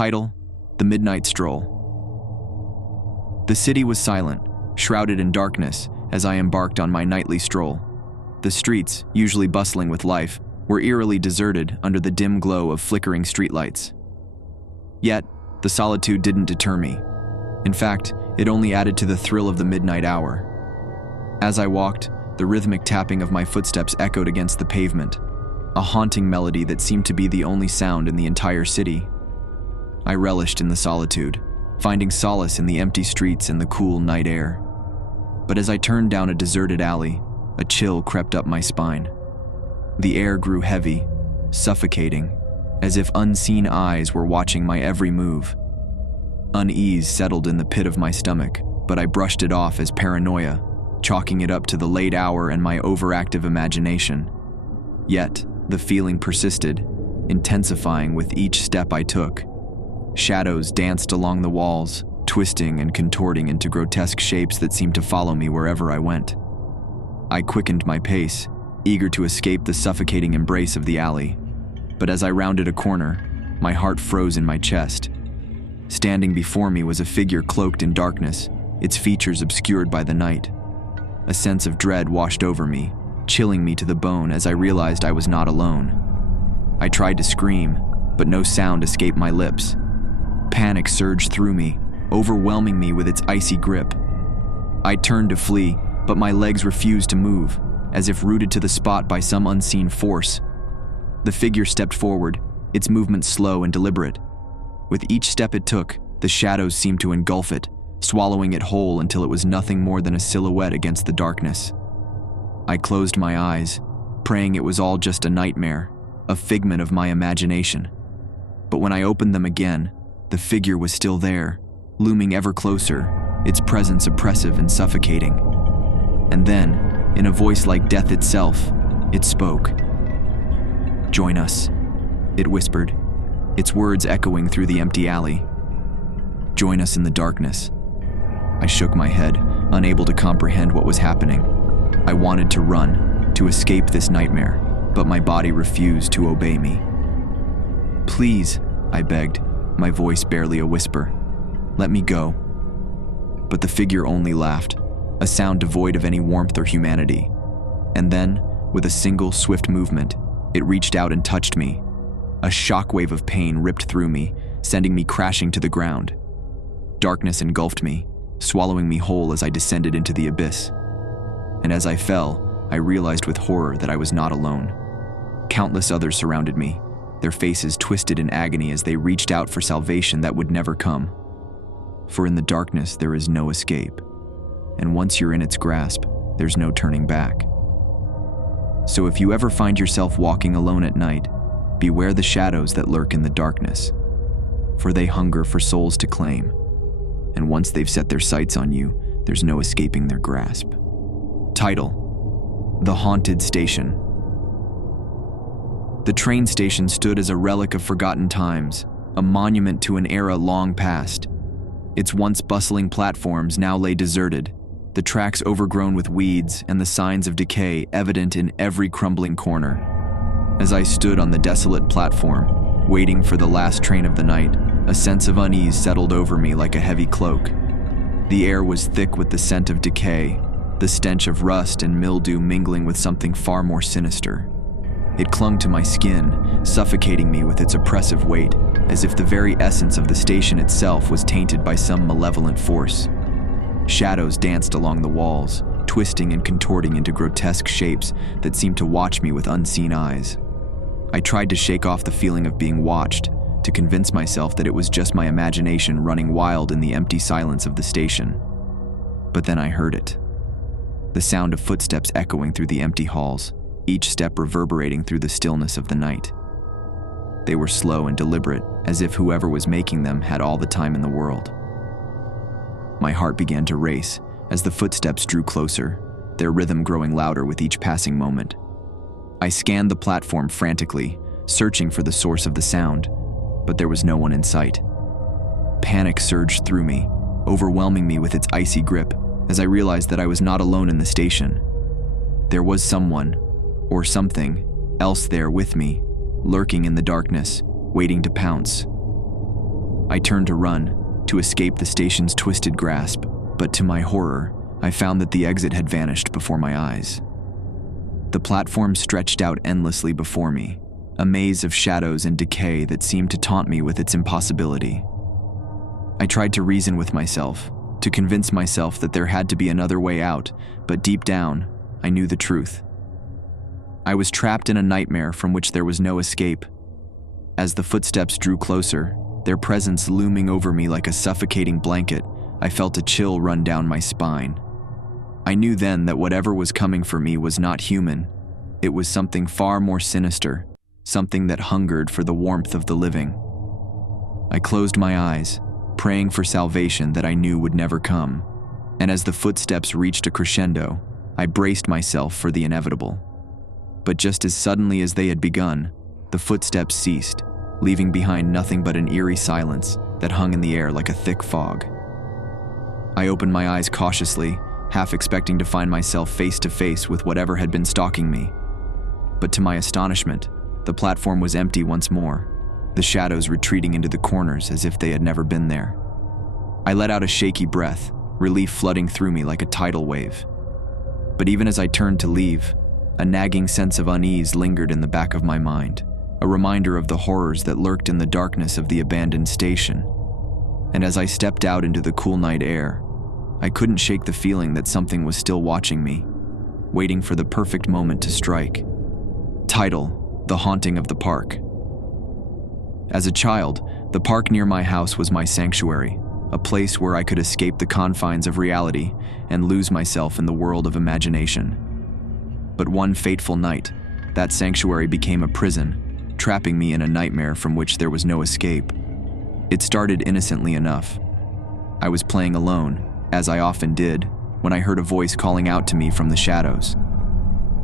Title: The Midnight Stroll. The city was silent, shrouded in darkness as I embarked on my nightly stroll. The streets, usually bustling with life, were eerily deserted under the dim glow of flickering streetlights. Yet, the solitude didn't deter me. In fact, it only added to the thrill of the midnight hour. As I walked, the rhythmic tapping of my footsteps echoed against the pavement, a haunting melody that seemed to be the only sound in the entire city. I relished in the solitude, finding solace in the empty streets and the cool night air. But as I turned down a deserted alley, a chill crept up my spine. The air grew heavy, suffocating, as if unseen eyes were watching my every move. Unease settled in the pit of my stomach, but I brushed it off as paranoia, chalking it up to the late hour and my overactive imagination. Yet, the feeling persisted, intensifying with each step I took. Shadows danced along the walls, twisting and contorting into grotesque shapes that seemed to follow me wherever I went. I quickened my pace, eager to escape the suffocating embrace of the alley. But as I rounded a corner, my heart froze in my chest. Standing before me was a figure cloaked in darkness, its features obscured by the night. A sense of dread washed over me, chilling me to the bone as I realized I was not alone. I tried to scream, but no sound escaped my lips. Panic surged through me, overwhelming me with its icy grip. I turned to flee, but my legs refused to move, as if rooted to the spot by some unseen force. The figure stepped forward, its movement slow and deliberate. With each step it took, the shadows seemed to engulf it, swallowing it whole until it was nothing more than a silhouette against the darkness. I closed my eyes, praying it was all just a nightmare, a figment of my imagination. But when I opened them again, the figure was still there, looming ever closer, its presence oppressive and suffocating. And then, in a voice like death itself, it spoke. "Join us," it whispered, its words echoing through the empty alley. "Join us in the darkness." I shook my head, unable to comprehend what was happening. I wanted to run, to escape this nightmare, but my body refused to obey me. "Please," I begged, my voice barely a whisper. "Let me go." But the figure only laughed, a sound devoid of any warmth or humanity. And then, with a single swift movement, it reached out and touched me. A shockwave of pain ripped through me, sending me crashing to the ground. Darkness engulfed me, swallowing me whole as I descended into the abyss. And as I fell, I realized with horror that I was not alone. Countless others surrounded me, their faces twisted in agony as they reached out for salvation that would never come. For in the darkness there is no escape, and once you're in its grasp, there's no turning back. So if you ever find yourself walking alone at night, beware the shadows that lurk in the darkness, for they hunger for souls to claim, and once they've set their sights on you, there's no escaping their grasp. Title: The Haunted Station. The train station stood as a relic of forgotten times, a monument to an era long past. Its once bustling platforms now lay deserted, the tracks overgrown with weeds and the signs of decay evident in every crumbling corner. As I stood on the desolate platform, waiting for the last train of the night, a sense of unease settled over me like a heavy cloak. The air was thick with the scent of decay, the stench of rust and mildew mingling with something far more sinister. It clung to my skin, suffocating me with its oppressive weight, as if the very essence of the station itself was tainted by some malevolent force. Shadows danced along the walls, twisting and contorting into grotesque shapes that seemed to watch me with unseen eyes. I tried to shake off the feeling of being watched, to convince myself that it was just my imagination running wild in the empty silence of the station. But then I heard it. The sound of footsteps echoing through the empty halls, each step reverberating through the stillness of the night. They were slow and deliberate, as if whoever was making them had all the time in the world. My heart began to race as the footsteps drew closer, their rhythm growing louder with each passing moment. I scanned the platform frantically, searching for the source of the sound, but there was no one in sight. Panic surged through me, overwhelming me with its icy grip, as I realized that I was not alone in the station. There was someone, or something, else there with me, lurking in the darkness, waiting to pounce. I turned to run, to escape the station's twisted grasp, but to my horror, I found that the exit had vanished before my eyes. The platform stretched out endlessly before me, a maze of shadows and decay that seemed to taunt me with its impossibility. I tried to reason with myself, to convince myself that there had to be another way out, but deep down, I knew the truth. I was trapped in a nightmare from which there was no escape. As the footsteps drew closer, their presence looming over me like a suffocating blanket, I felt a chill run down my spine. I knew then that whatever was coming for me was not human. It was something far more sinister, something that hungered for the warmth of the living. I closed my eyes, praying for salvation that I knew would never come, and as the footsteps reached a crescendo, I braced myself for the inevitable. But just as suddenly as they had begun, the footsteps ceased, leaving behind nothing but an eerie silence that hung in the air like a thick fog. I opened my eyes cautiously, half expecting to find myself face to face with whatever had been stalking me. But to my astonishment, the platform was empty once more, the shadows retreating into the corners as if they had never been there. I let out a shaky breath, relief flooding through me like a tidal wave. But even as I turned to leave, a nagging sense of unease lingered in the back of my mind, a reminder of the horrors that lurked in the darkness of the abandoned station. And as I stepped out into the cool night air, I couldn't shake the feeling that something was still watching me, waiting for the perfect moment to strike. Title: The Haunting of the Park. As a child, the park near my house was my sanctuary, a place where I could escape the confines of reality and lose myself in the world of imagination. But one fateful night, that sanctuary became a prison, trapping me in a nightmare from which there was no escape. It started innocently enough. I was playing alone, as I often did, when I heard a voice calling out to me from the shadows.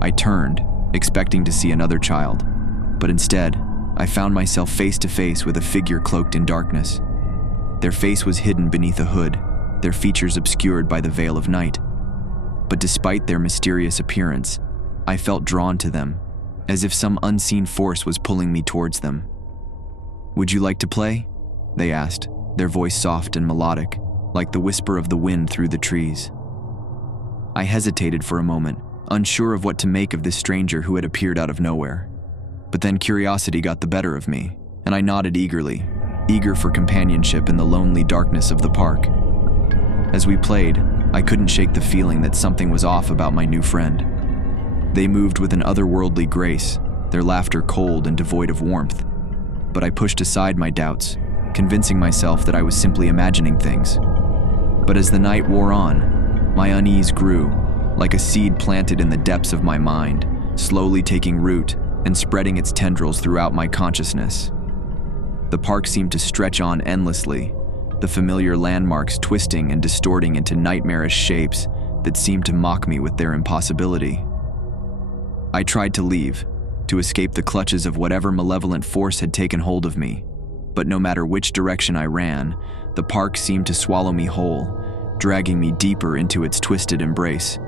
I turned, expecting to see another child, but instead, I found myself face to face with a figure cloaked in darkness. Their face was hidden beneath a hood, their features obscured by the veil of night. But despite their mysterious appearance, I felt drawn to them, as if some unseen force was pulling me towards them. "Would you like to play?" they asked, their voice soft and melodic, like the whisper of the wind through the trees. I hesitated for a moment, unsure of what to make of this stranger who had appeared out of nowhere. But then curiosity got the better of me, and I nodded eagerly, eager for companionship in the lonely darkness of the park. As we played, I couldn't shake the feeling that something was off about my new friend. They moved with an otherworldly grace, their laughter cold and devoid of warmth. But I pushed aside my doubts, convincing myself that I was simply imagining things. But as the night wore on, my unease grew, like a seed planted in the depths of my mind, slowly taking root and spreading its tendrils throughout my consciousness. The park seemed to stretch on endlessly, the familiar landmarks twisting and distorting into nightmarish shapes that seemed to mock me with their impossibility. I tried to leave, to escape the clutches of whatever malevolent force had taken hold of me, but no matter which direction I ran, the park seemed to swallow me whole, dragging me deeper into its twisted embrace.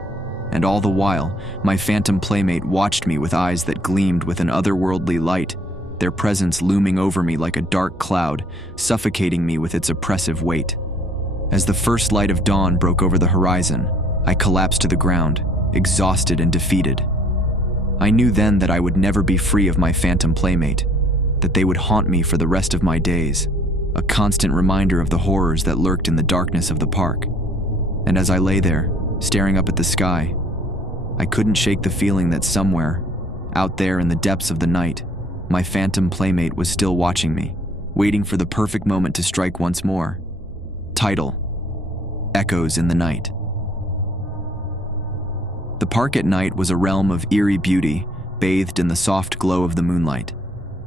And all the while, my phantom playmate watched me with eyes that gleamed with an otherworldly light, their presence looming over me like a dark cloud, suffocating me with its oppressive weight. As the first light of dawn broke over the horizon, I collapsed to the ground, exhausted and defeated. I knew then that I would never be free of my phantom playmate, that they would haunt me for the rest of my days, a constant reminder of the horrors that lurked in the darkness of the park. And as I lay there, staring up at the sky, I couldn't shake the feeling that somewhere, out there in the depths of the night, my phantom playmate was still watching me, waiting for the perfect moment to strike once more. Title: Echoes in the Night. The park at night was a realm of eerie beauty, bathed in the soft glow of the moonlight.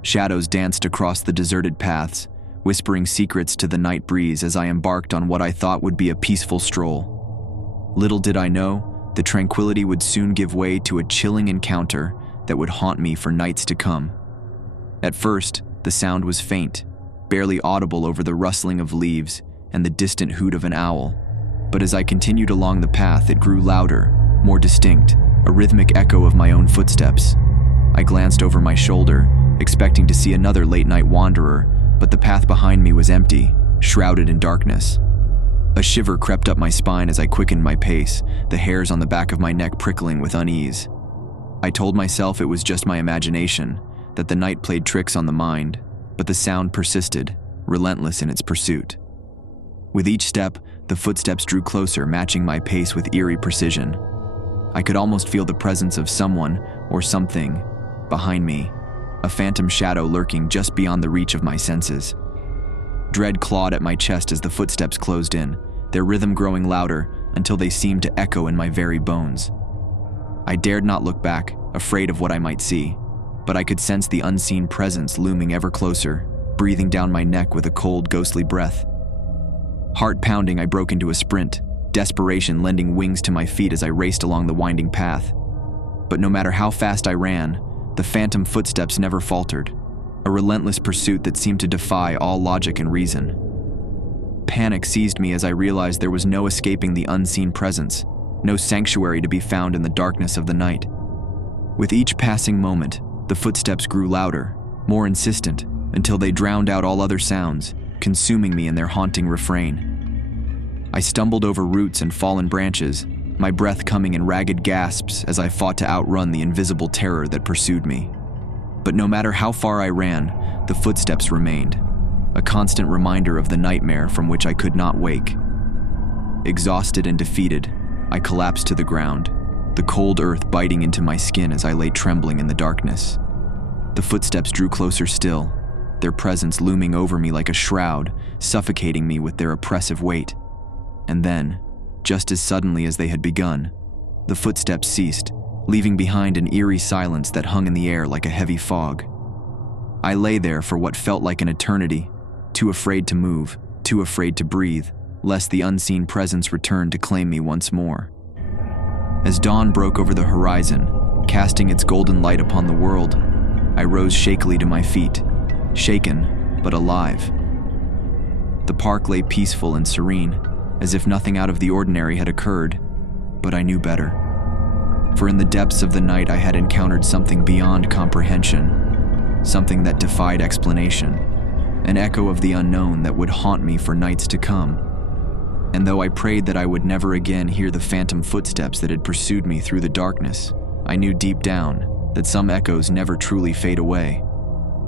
Shadows danced across the deserted paths, whispering secrets to the night breeze as I embarked on what I thought would be a peaceful stroll. Little did I know, the tranquility would soon give way to a chilling encounter that would haunt me for nights to come. At first, the sound was faint, barely audible over the rustling of leaves and the distant hoot of an owl. But as I continued along the path, it grew louder, more distinct, a rhythmic echo of my own footsteps. I glanced over my shoulder, expecting to see another late-night wanderer, but the path behind me was empty, shrouded in darkness. A shiver crept up my spine as I quickened my pace, the hairs on the back of my neck prickling with unease. I told myself it was just my imagination, that the night played tricks on the mind, but the sound persisted, relentless in its pursuit. With each step, the footsteps drew closer, matching my pace with eerie precision. I could almost feel the presence of someone or something behind me, a phantom shadow lurking just beyond the reach of my senses. Dread clawed at my chest as the footsteps closed in, their rhythm growing louder until they seemed to echo in my very bones. I dared not look back, afraid of what I might see, but I could sense the unseen presence looming ever closer, breathing down my neck with a cold, ghostly breath. Heart pounding, I broke into a sprint, desperation lending wings to my feet as I raced along the winding path. But no matter how fast I ran, the phantom footsteps never faltered, a relentless pursuit that seemed to defy all logic and reason. Panic seized me as I realized there was no escaping the unseen presence, no sanctuary to be found in the darkness of the night. With each passing moment, the footsteps grew louder, more insistent, until they drowned out all other sounds, consuming me in their haunting refrain. I stumbled over roots and fallen branches, my breath coming in ragged gasps as I fought to outrun the invisible terror that pursued me. But no matter how far I ran, the footsteps remained, a constant reminder of the nightmare from which I could not wake. Exhausted and defeated, I collapsed to the ground, the cold earth biting into my skin as I lay trembling in the darkness. The footsteps drew closer still, their presence looming over me like a shroud, suffocating me with their oppressive weight. And then, just as suddenly as they had begun, the footsteps ceased, leaving behind an eerie silence that hung in the air like a heavy fog. I lay there for what felt like an eternity, too afraid to move, too afraid to breathe, lest the unseen presence return to claim me once more. As dawn broke over the horizon, casting its golden light upon the world, I rose shakily to my feet, shaken but alive. The park lay peaceful and serene, as if nothing out of the ordinary had occurred, but I knew better. For in the depths of the night I had encountered something beyond comprehension, something that defied explanation, an echo of the unknown that would haunt me for nights to come. And though I prayed that I would never again hear the phantom footsteps that had pursued me through the darkness, I knew deep down that some echoes never truly fade away.